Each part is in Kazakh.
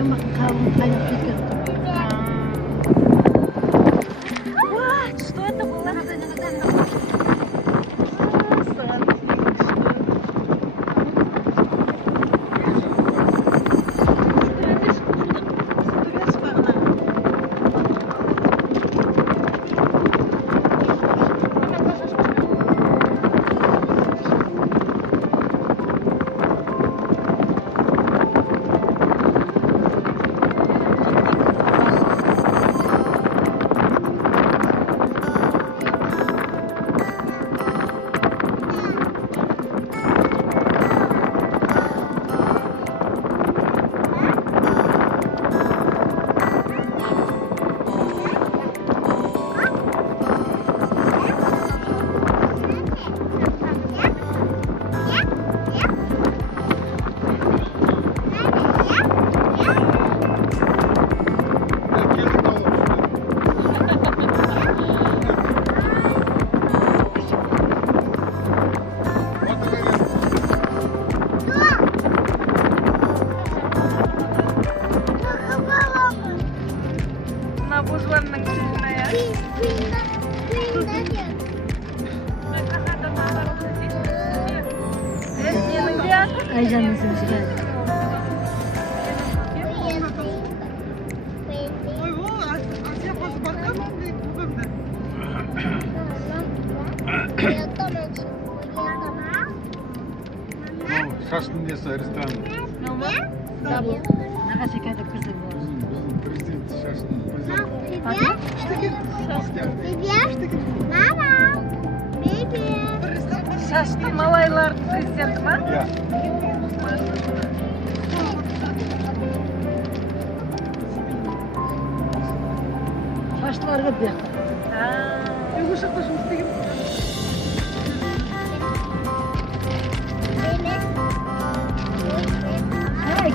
Қаймақтың қабығын қайнап кеткен. Что это было? Buzulanның тіліне я. Айжанның сөзі келді. Шашлын несі ресторан. Нағашы кәдіп кірсі болады. Біздің президент шашлын Шашты малайлардың президенті ма? Иә. Шашларға бияқты. Өгі шақта жұмыс істеген.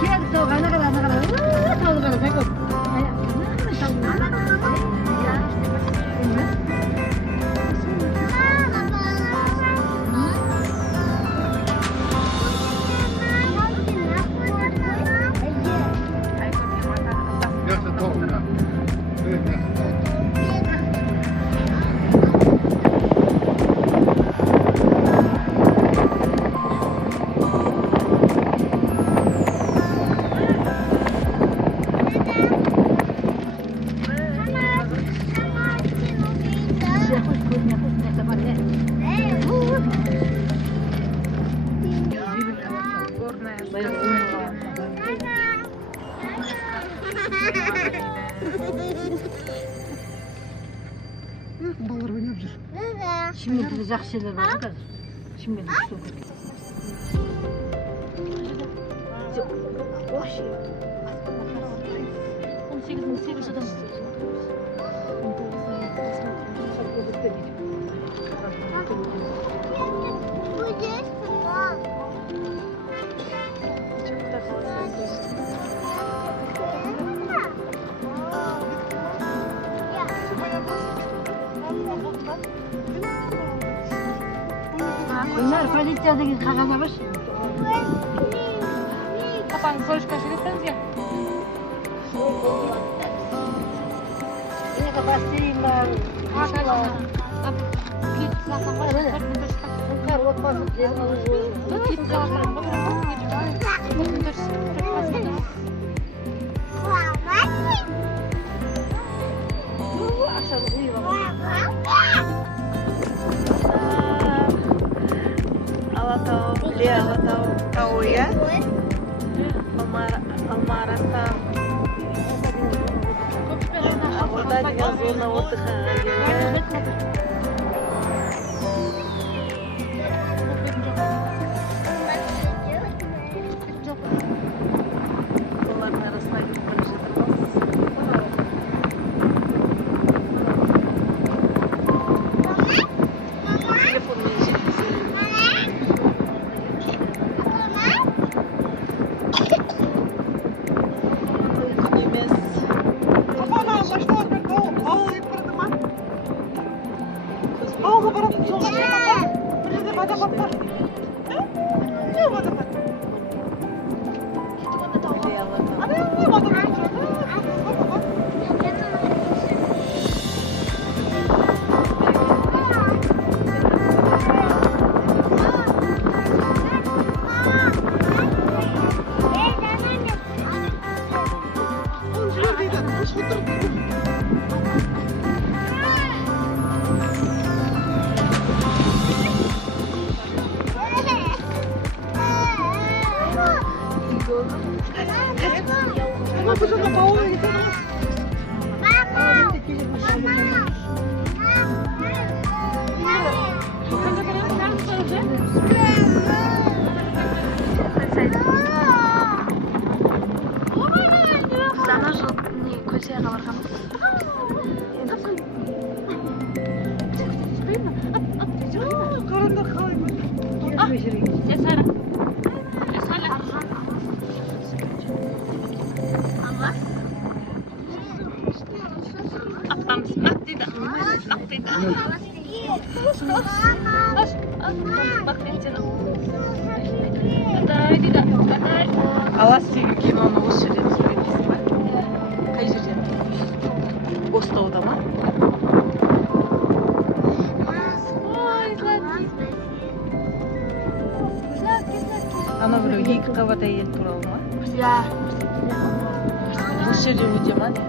Келді тауға, ана қара, ана қара. Тауды қара, қай көп. Балалар ойнап жүр. Шымкентте жақсы жерлер бар қазір. Шымкентте күшті болып Bunlar politsiya деген қағаза бар. Папаңыз бөлішке жүресіңіз бе? Ini kepastian Tahu ya? Almaratan. Awalnya dengan zona отдыха. Ada Sana ne köşeye kabargamız. Аласың киноны осы жерден түсірген дейсің ба? Қай жерден? Гостауда ма? Ана біреу екі қабат әйел туралы ма? Осы жерде өте ма не?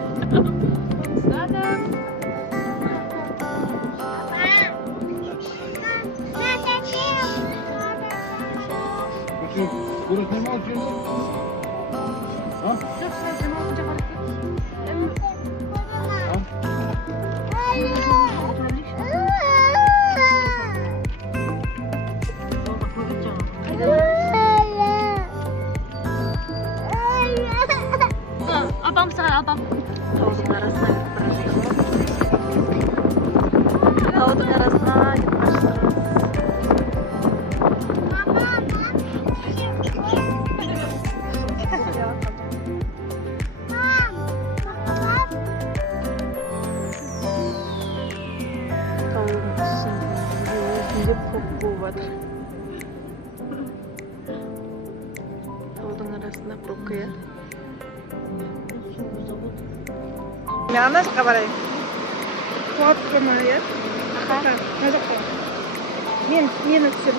Город снимал что-нибудь? А? Апам саған, апам. Таудың арасына Таудың арасына Таудың арасында пробка, я? Мен ана жаққа барайын. Қуат тұрма, я? Мына жаққа. Мені түсір.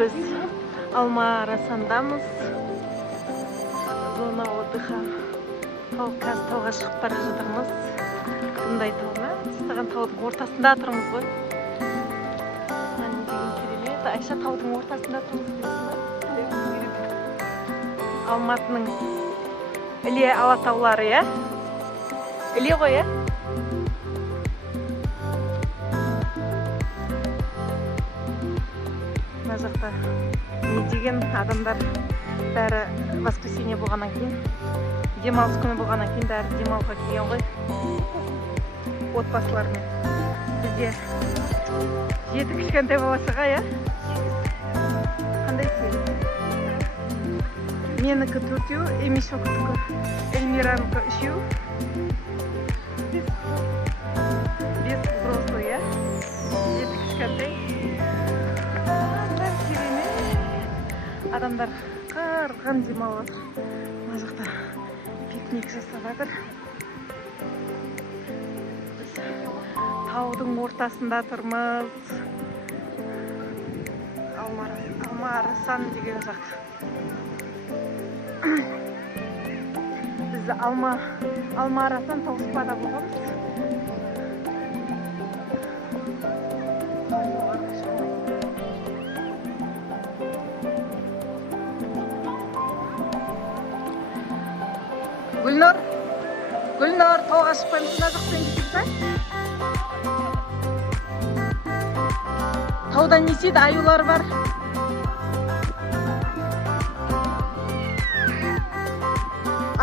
Biz Alma Arasandamız. Zona отдыха. Қазір тауға шығып бара жатырмыз. Бұндай тау ма? Саған таудың ортасында тұрмыз ғой. Не деген керемет. Айша таудың ортасында тұрмыз дейсің ба? Алматының Іле алатаулары, я? Іле ғой, я? Мына жақта не деген адамдар бәрі воскресенье болғаннан кейін, демалыс күні болғаннан кейін бәрі демалуға келген ғой. Отбасылармен. Бізде 7 кішкентай балашыға, я? Қандай сен? Менікі 4-еу, Эмишоқтікі, Эльмиранікі 3-еу. 5 взрослый, я? 7 кішкентай. адамдар қарған демалып жатыр. Мына жақта пикник жасап жатыр. Біз таудың ортасында тұрмыз. Алма-Арасан деген жақ. Біз Алма-Арасан Тоғыспада болғанбыз. Гүлнұр, тауға шықпаймыз, мына жақпен кетейік. Тауда не істейді? Аюлар бар.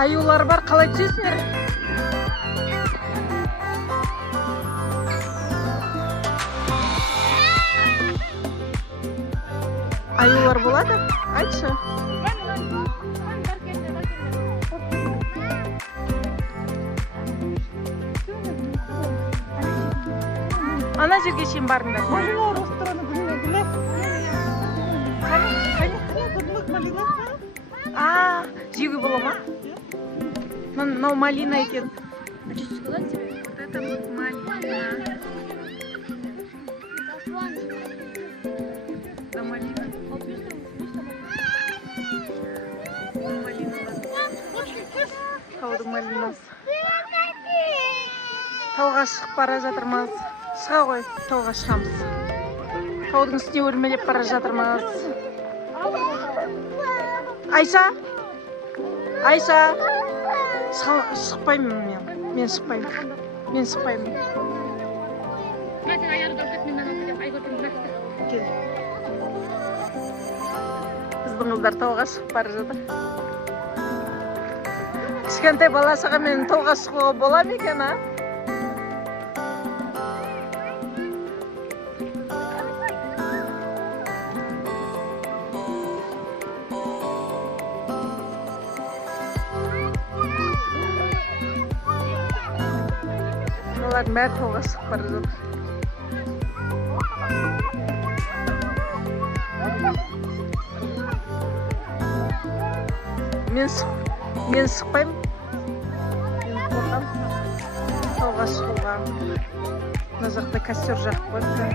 Аюлар бар, қалай түсесіңдер? Аюлар болады? Айтшы. Ана жерге шейін барыңдар. Малина рестораны біле. Жеуге бола ма? Мынау малина екен. А что сказать тебе? Вот это вот малина. Да, малина. Таудың малинасы. Тауға шығып бара жатырмыз. Шыға ғой, тауға шығамыз. Таудың үстіне өрмелеп бара жатырмыз. Айша! Шықпаймын мен. Мен шықпаймын. Кел. Біздің қыздар тауға шығып бара жатыр. Кішкентай бала-шаға мен тауға шығуға бола ма екен, а? Олардың бәрі тауға шығып бара жатыр. Мен шықпаймын. Мен қорқам тауға шығуға. Мына жақта костер жағып қойыпты.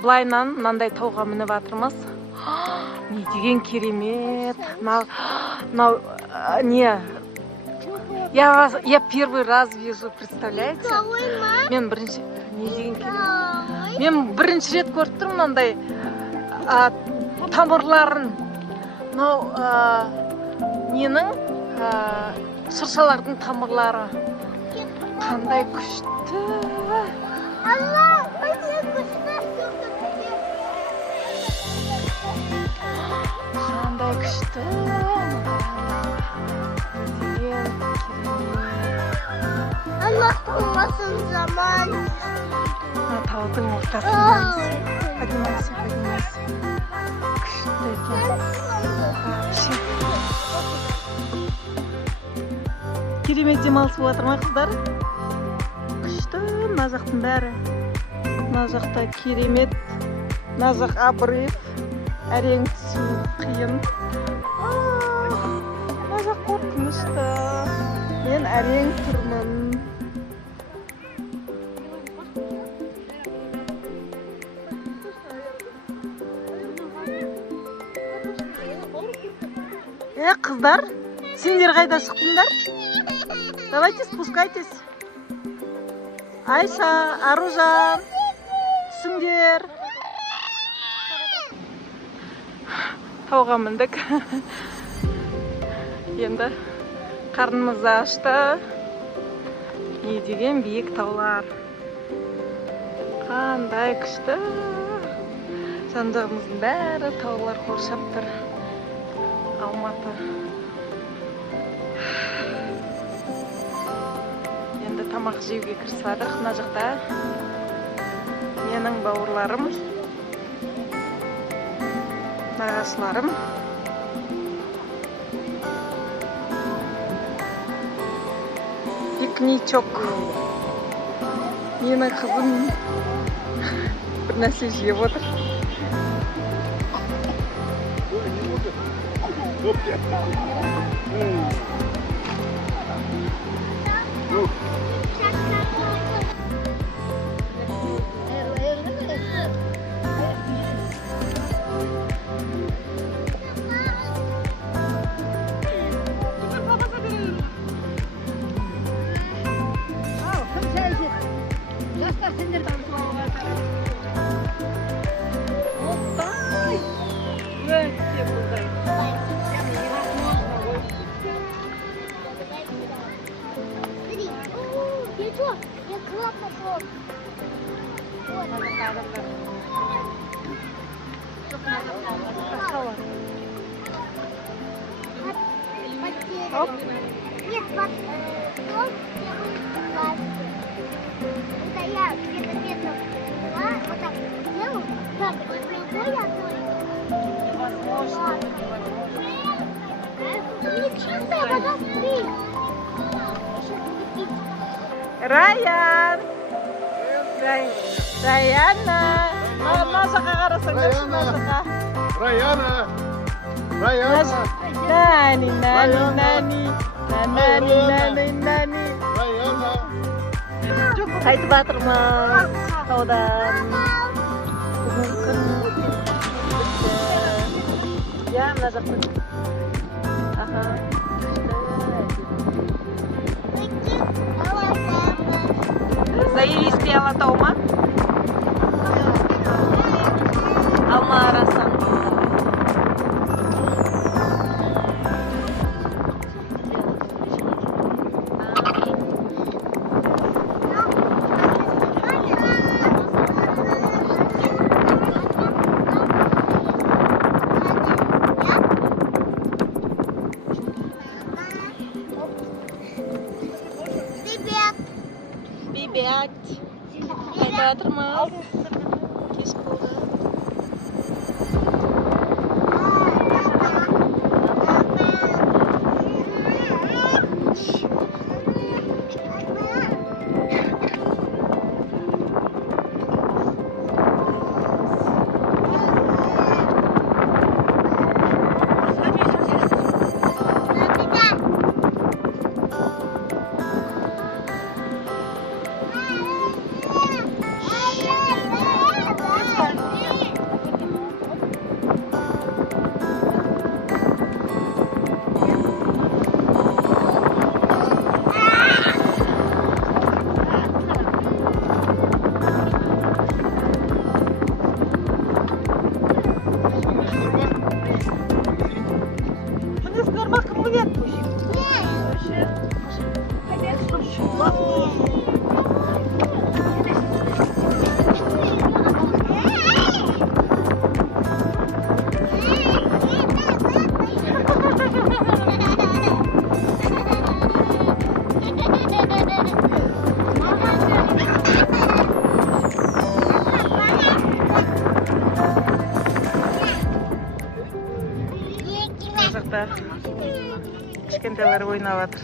Былайнан мынандай тауға мініп жатырмыз. Не деген керемет. Не? Я первый раз вижу, представляете? Мен бірінші не деген керемет. Мен бірінші рет көріп тұрмын мынандай тамырларын. Мынау ненің шыршалардың тамырлары. Қандай күшті. Қандай күшті. Allah olmasın zaman. Таудың ортасындамыз. Поднимайся. Күшті екен. Керемет демалысып жатыр ма қыздар? Күшті мына жақтың бәрі. Мына жақта керемет. Мына жақ обрыв. Әрең түсу қиын. Мына жақ қорқынышты. Мен әрең тұрмын. Қыздар, сендер қайда шықтыңдар? Давайте спускайтесь. Айша, Аружан, түсіңдер. Тауға міндік. Енді қарнымыз ашты. Не деген биік таулар. Қандай күшті. Жан-жағымыздың бәрі таулар қоршап тұр. Алматы. Енді тамақ жеуге кірісіп жатырық. Мына жақта менің бауырларым, нағашыларым. Пикничок. Менің қызым бір нәрсе жеп отыр. Я крот нашел. Оп. Нет, вот это я где-то метров два вот так делаю. Так, и другой Невозможно. чистая вода, смотри. Раян! Раяна! Мына жаққа қарасаңдаршы, мына жаққа. Раяна! Раяна! Нани, нани, нани. Нани, нани, нани. Раяна! Қайтып жатырмыз таудан. Бүгін күн бітті. Я мына жақта. Аха. Заирийский Алатау ма? Алма Арасан. Бибек. Қайтып жатырмыз. Кеш болды. Кішкентайлар ойнап жатыр.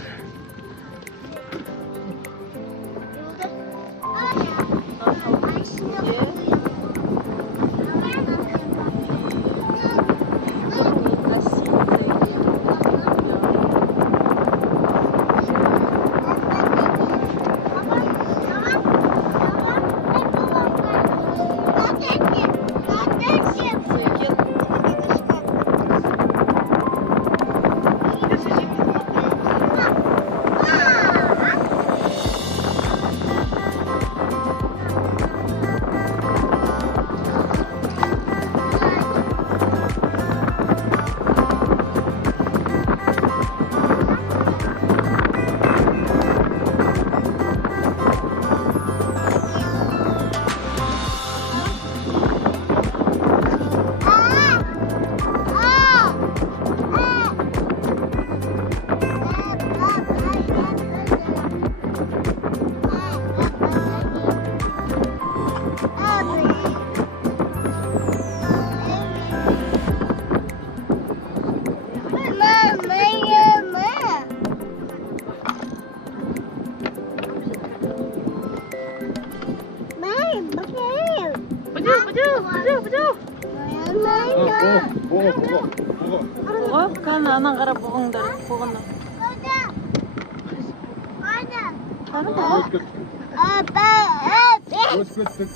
бұжау. Бұғы, кәні анан қарап бұғыңдар, бұғына. Қаны бұғы? Өз кеттік.